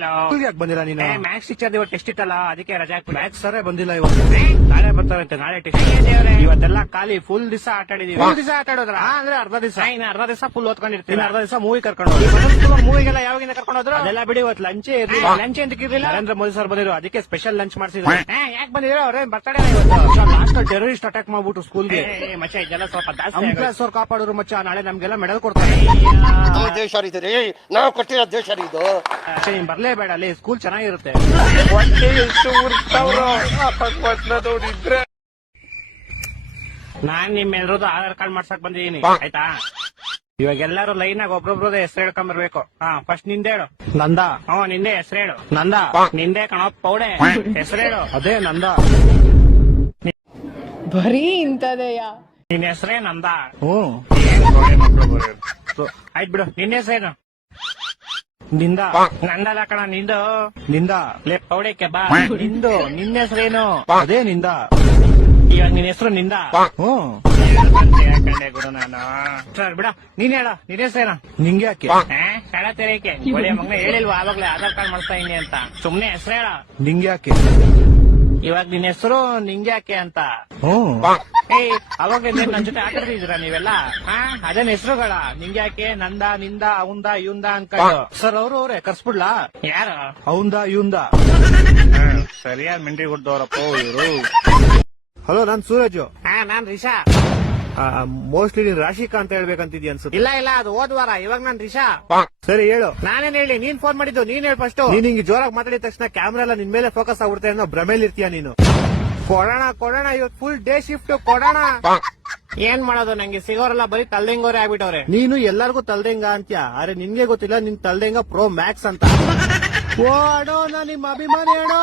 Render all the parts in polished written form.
ಸ್ಕೂಲ್ಗೆ ಯಾಕೆ ಬಂದಿಲ್ಲ ನೀನು? ಮ್ಯಾಥ್ಸ್ ಟೀಚರ್ ಇವತ್ತು ಟೆಸ್ಟ್ ಇತ್ತಲ್ಲ, ಅದಕ್ಕೆ ರಜಾ ಹಾಕ್ಬಿಟ್ಟೆ. ಮ್ಯಾಥ್ಸ್ ಸರೇ ಬಂದಿಲ್ಲ ಇವತ್ತು. ನಾಳೆ ಬರ್ತಾರಂತೆ, ನಾಳೆ ಟೆಸ್ಟ್. ಇವತ್ತೆಲ್ಲ ಖಾಲಿ ಫುಲ್ ದಿವಸ ಆಟ ಆಡಿದೀವಿ. ಫುಲ್ ದಿವಸ ಆಟ ಆಡೋದ್ರ ಅಂದ್ರೆ ಅರ್ಧ ದಿವಸ, ಇನ್ನು ಅರ್ಧ ದಿವಸ ಫುಲ್ ಓದ್ಕೊಂಡಿರ್ತೀವಿ. ಅರ್ಧ ದಿವಸ ಮೂವಿ ಕರ್ಕೊಂಡು ಹೋಗಿ. ಮೂವಿಗೆಲ್ಲ ಯಾವಾಗಿಂದ ಕರ್ಕೊಂಡು ಹೋದ್ರು? ಅದೆಲ್ಲ ಬಿಡಿ, ಇವತ್ತು ಲಂಚೇ ಇರ್ಲಿಲ್ಲ. ಲಂಚ್ ಎಂತ ಇರ್ಲಿಲ್ಲ. ನರೇಂದ್ರ ಮೋದಿ ಸರ್ ಬಂದಿದ್ರು, ಅದಕ್ಕೆ ಸ್ಪೆಷಲ್ ಲಂಚ್ ಮಾಡಿಸಿದ್ರು. ಯಾಕೆ ಬಂದಿದ್ರು? ಅವ್ರೇನ್ ಬರ್ತಡೇ ಇವತ್ತು. ಲಾಸ್ಟ್ ಟೆರರಿಸ್ಟ್ ಅಟ್ಯಾಕ್ ಮಾಡ್ಬಿಟ್ಟು ಸ್ಕೂಲ್ಗೆ ಮಚ್ಚ ಇದೆಲ್ಲ ಸ್ವಲ್ಪ ನಮ್ ಜಾಸ್ತಿ. ಕ್ಲಾಸ್ ಅವ್ರು ಕಾಪಾಡೋರು ಮಚ್ಚ. ನಾಳೆ ನಮ್ಗೆಲ್ಲ ಮೆಡಲ್ ಕೊಡ್ತಾರೆ. ನಮ್ಮ ದೇಶ ಇದು ರೀ, ನಾವು ಕೊಟ್ಟಿರೋ ದೇಶ ಇದು. ನೀನ್ ಬರ್ಲೇಬೇಡ, ಅಲ್ಲಿ ಸ್ಕೂಲ್ ಚೆನ್ನಾಗಿರುತ್ತೆ. ನಾನ್ ನಿಮ್ಮೆಲ್ಲರದು ಆಧಾರ್ ಕಾರ್ಡ್ ಮಾಡ್ಸಕ್ ಬಂದಿದ್ದೀನಿ, ಆಯ್ತಾ? ಇವಾಗ ಎಲ್ಲರೂ ಲೈನ್ ಆಗಿ ಒಬ್ರೊಬ್ರದ ಹೆಸರು ಹೇಳ್ಕೊಂಡ್ ಬರ್ಬೇಕು. ಫಸ್ಟ್ ನಿಂದೆ ಹೇಳು. ನಂದ. ನಿಂದೆ ಹೆಸರು ಹೇಳು. ನಂದ. ನಿಂದೆ ಕಣೋ ಪೌಡೆ, ಹೆಸರು ಹೇಳು. ಅದೇ ನಂದ. ಬರೀ ಇಂತದೆಯಾ? ನಿನ್ ಹೆಸರೇ ನಂದ. ಹ್ಮ್. ಆಯ್ತು ಬಿಡು, ನಿನ್ನ ಹೆಸರೇನು? ನಿಂದ. ನಂದಲ್ಲ ಕಣ, ನಿಂದು. ನಿಂದ. ಲೇ ಪೌಡೆಕ್ಕೆ ಬಾ. ನಿಂದು. ನಿನ್ನ ಹೆಸರೇನು? ಅದೇ ನಿಂದ. ಇವಾಗ ನಿನ್ ಹೆಸರು ನಿಂದ. ಹ್ಮ್. ಯಾಕಂಡೆ ಗುರು ನಾನು. ಸರ್ ಬಿಡ, ನೀನ್ ಹೇಳ, ನಿನ್ ಹೆಸರೇನು? ನಿಂಗೆ ಯಾಕೆ? ಕಳ ತೆರೆಯಕ್ಕೆ ಒಳ್ಳೆ ಮಗನ ಹೇಳಿಲ್ವಾ ಆವಾಗ್ಲೇ ಆಧಾರ್ ಕಾರ್ಡ್ ಮಾಡ್ತಾ ಇದೀನಿ ಅಂತ? ಸುಮ್ನೆ ಹೆಸರು ಹೇಳ. ನಿಂಗೆ ಯಾಕೆ? ಇವಾಗ ನಿನ್ ಹೆಸರು ನಿಂಗೆ ಯಾಕೆ ಅಂತ? ಹ್ಮ್. ಅವಾಗ್ಲಿಂದ ನನ್ ಜೊತೆ ಆಟಾಡ್ತಿದ್ದೀರಾ ನೀವೆಲ್ಲ? ಅದೇನ್ ಹೆಸರುಗಳ? ನಿಂಗೆ ಯಾಕೆ, ನಂದ, ನಿಂದ, ಅವಂದ, ಇವಂದ ಅನ್ಕೊಂಡು. ಸರ್ ಅವ್ರೇ ಕರ್ಸ್ಬಿಡ್ಲಾ? ಯಾರು? ಅವಂದ ಇವಂದ. ಸರಿಯಾದ ಮಿಂಟ್ರಿ ಕೊಡ್ದವ್ರಪ್ಪ ಇವರು. ಹಲೋ, ನಾನ್ ಸೂರಜ್. ನಾನ್ ರಿಷಾ. ಮೋಸ್ಟ್ಲಿ ನೀನ್ ರಾಶಿಕಾ ಅಂತ ಹೇಳ್ಬೇಕಂತಿದ್ಯ ಅನ್ಸುತ್ತೆ. ಇಲ್ಲ ಇಲ್ಲ, ಅದು ಹೋದ್ವಾರ. ಇವಾಗ ನಾನ್ ರಿಷಾ. ಸರಿ ಹೇಳು. ನಾನೇನ್ ಹೇಳಿ, ನೀನ್ ಫೋನ್ ಮಾಡಿದ್ದು, ನೀನ್ ಹೇಳಿ ಫಸ್ಟ್. ನೀನ್ ಹಿಂಗೆ ಜೋರಾಗಿ ಮಾತಾಡಿದ ತಕ್ಷಣ ಕ್ಯಾಮ್ರಾ ಎಲ್ಲ ನಿನ್ ಮೇಲೆ ಫೋಕಸ್ ಆಗ್ಬಿಡುತ್ತೆ ಅನ್ನೋ ಭ್ರಮೇಲಿ ಇರ್ತೀಯ ನೀನು. ಕೊಡೋಣ ಇವತ್ತು ಫುಲ್ ಡೇ ಶಿಫ್ಟ್ ಕೊಡೋಣ. ಏನ್ ಮಾಡೋದು, ನಂಗೆ ಸಿಗೋರೆಲ್ಲ ಬರೀ ತಲ್ದಂಗೋರೆ ಆಗ್ಬಿಟ್ಟವ್ರೆ. ನೀನು ಎಲ್ಲರಿಗೂ ತಲ್ದಂಗ ಅಂತ್ಯ, ಆದ್ರೆ ನಿನ್ಗೆ ಗೊತ್ತಿಲ್ಲ ನಿನ್ ತಲ್ದಂಗ ಪ್ರೋ ಮ್ಯಾಕ್ಸ್ ಅಂತ. ಓ ಅಡೋ, ನಾ ನಿಮ್ಮ ಅಭಿಮಾನಿ ಅಡೋ.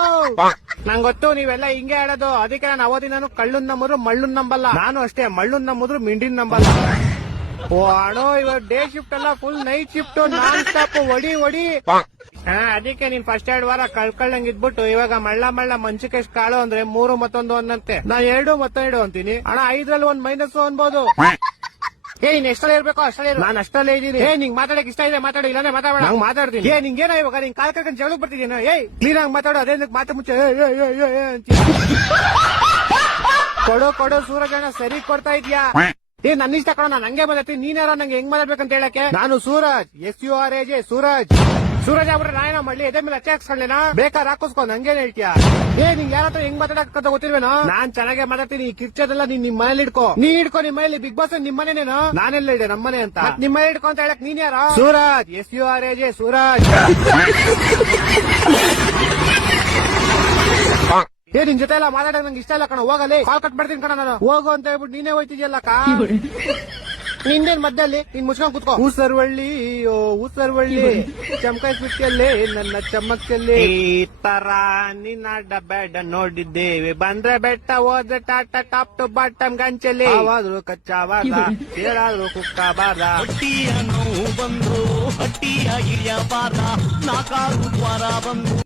ನಂಗ್ ಗೊತ್ತು ನೀವೆಲ್ಲ ಹಿಂಗೆ ಆಡೋದು, ಅದಕ್ಕೆ ನಾನು ಅವತ್ತಿನ ಕಳ್ಳನ್ ನಂಬರು ಮಳ್ಳನ್ ನಂಬಲ್ಲ. ನಾನು ಅಷ್ಟೇ, ಮಳ್ಳನ್ ನಂಬುದ್ರು ಮಿಂಡಿನ್ ನಂಬಲ್ಲ. ಓ ಅಡೋ, ಇವಾಗ ಡೇ ಶಿಫ್ಟ್ ಅಲ್ಲ, full night shift, non stop ಹೊಡಿ. ಅದಕ್ಕೆ ನೀನ್ ಫಸ್ಟ್ 2 ವಾರ ಕಳ್ಕಳ್ಳಂಗ್ ಇದ್ಬಿಟ್ಟು ಇವಾಗ ಮಳ್ಳ ಮಂಚಕ್ಕೆ ಎಷ್ಟು ಕಾಳು ಅಂದ್ರೆ 3 ಮತ್ತೊಂದು ಅನ್ನಂತೆ. ನಾನ್ 2 ಮತ್ತೊಂದು ಅಂತೀನಿ. ಅಣ್ಣ 5ರಲ್ಲಿ 1 ಮೈನಸ್ ಅನ್ಬೋದು. ನೀನ್ ಎಷ್ಟಲ್ಲಿ ಇರ್ಬೇಕು ಅಷ್ಟಲ್ಲಿ. ನಾನ್ ಅಷ್ಟಲ್ಲೇ ಇದೀನಿ. ನಿಂಗ್ ಮಾತಾಡಕ್ ಇಷ್ಟ ಇದೆ ಮಾತಾಡಿ, ಇಲ್ಲಾಂದ್ರೆ ಮಾತಾಡ. ನಾವ್ ಮಾತಾಡ್ತೀನಿ. ನಿಂಗೇನ ಇವಾಗ ನಿನ್ ಕಾಲ್ ಕರ್ಕೊಂಡ್ ಜಗಳಕ್ ಬರ್ತಿದ್ದೀನ? ಕ್ಲೀನ್ ಆಗಿ ಮಾತಾಡೋ, ಅದೇ ಮಾತು ಮುಂಚೆ ಕೊಡು ಸೂರಜಣ್ಣ, ಸರಿ ಕೊಡ್ತಾ ಇದ್ಯಾ? ನನ್ನ ಇಷ್ಟ ಕಣ, ನಾನು ಹಂಗೆ ಬಂದೈತಿ. ನೀನ್ ಯಾರೋ ನಂಗೆ ಹೆಂಗ್ ಮಾತಾಡ್ಬೇಕಂತ ಹೇಳಕ್ಕೆ? ನಾನು ಸೂರಜ್, SURAJ ಸೂರಜ್. ಸೂರಜ್ ಆಗ್ಬಿಟ್ರೆ ನಾನೇನೋ ಮಾಡ್ಲಿ, ಎದೆ ಮೇಲೆ ಅಚ್ಚೆ ಹಾಕ್ಸ್ಕೊಂಡ್ಲೇನಾ? ಬೇಕಾದ್ರೆ ಹಾಕಿಸ್ಕೊಂಡ್ ಹಂಗೇನ್ ಹೇಳ್ತೀಯ? ನಿಂಗ್ ಯಾರ ಹತ್ರ ಹೆಂಗ್ ಮಾತಾಡಕ್ಕಂತ ಗೊತ್ತಿಲ್ವೇನೋ? ನಾನ್ ಚೆನ್ನಾಗೇ ಮಾತಾಡ್ತೀನಿ. ಈ ಕಿರ್ಚದೆಲ್ಲ ನೀನ್ ನಿಮ್ ಮನೇಲಿ ಇಡ್ಕೋ. ನೀ ಇಡ್ಕೊ ನಿಮ್ಮ ಮನೇಲಿ. ಬಿಗ್ ಬಾಸ್ ನಿಮ್ ಮನೇನೇನು? ನಾನೆಲ್ಲ ಇದೆ ನಮ್ಮನೆ ಅಂತ. ನಿಮ್ಮ ಮನೆ ಇಡ್ಕೊ ಅಂತ ಹೇಳಕ್ ನೀನ್ ಯಾರೋ? ಸೂರಜ್, SURAJ ಸೂರಜ್. ನಿನ್ ಜೊತೆ ಎಲ್ಲ ಮಾತಾಡಕ್ ನಂಗೆ ಇಷ್ಟ ಇಲ್ಲ ಕಣ, ಹೋಗಲಿ. ಕಾಲ್ ಕಟ್ ಮಾಡ್ತೀನಿ ಕಣ ನಾನು. ಹೋಗು ಅಂತ ಹೇಳ್ಬಿಟ್ಟು ನೀನೇ ಹೋಯ್ತಿದ್ಯಲ್ಲ ನಿಂದೇನ್ ಮಧ್ಯದಲ್ಲಿ? ನೀನ್ ಮುಚ್ಕೊಂಡ್ ಕುತ್ಕೋ. ಊಸರ್ವಳ್ಳಿ ಊಸರ್ವಳ್ಳಿ ಚಮಕಾಯಿಸ್ಬಿಟ್ಟಿಯಲ್ಲಿ ನನ್ನ ಚಮ್ಮಕ್ಕಲ್ಲಿ. ಈ ತರ ನಿನ್ನ ಬೆಡ್ ನೋಡಿದ್ದೇವೆ, ಬಂದ್ರೆ ಬೆಟ್ಟ ಹೋದ್ರೆ ಟಾಟ, ಟಾಪ್ ಟು ಬಾಟಮ್ ಗಂಚಲಿ. ಆವಾದ್ರು ಕಚ್ಚಾವಾದ, ಕೇಳಾದ್ರು ಕುಕ್ಕಬಾರ್ದ. ಹಟ್ಟಿಯ ನೋವು ಬಂದು ಹಟ್ಟಿಯ ಇಳಿಯಬಾರ್ದ, ನಾಕಾರು ದ್ವಾರ ಬಂದು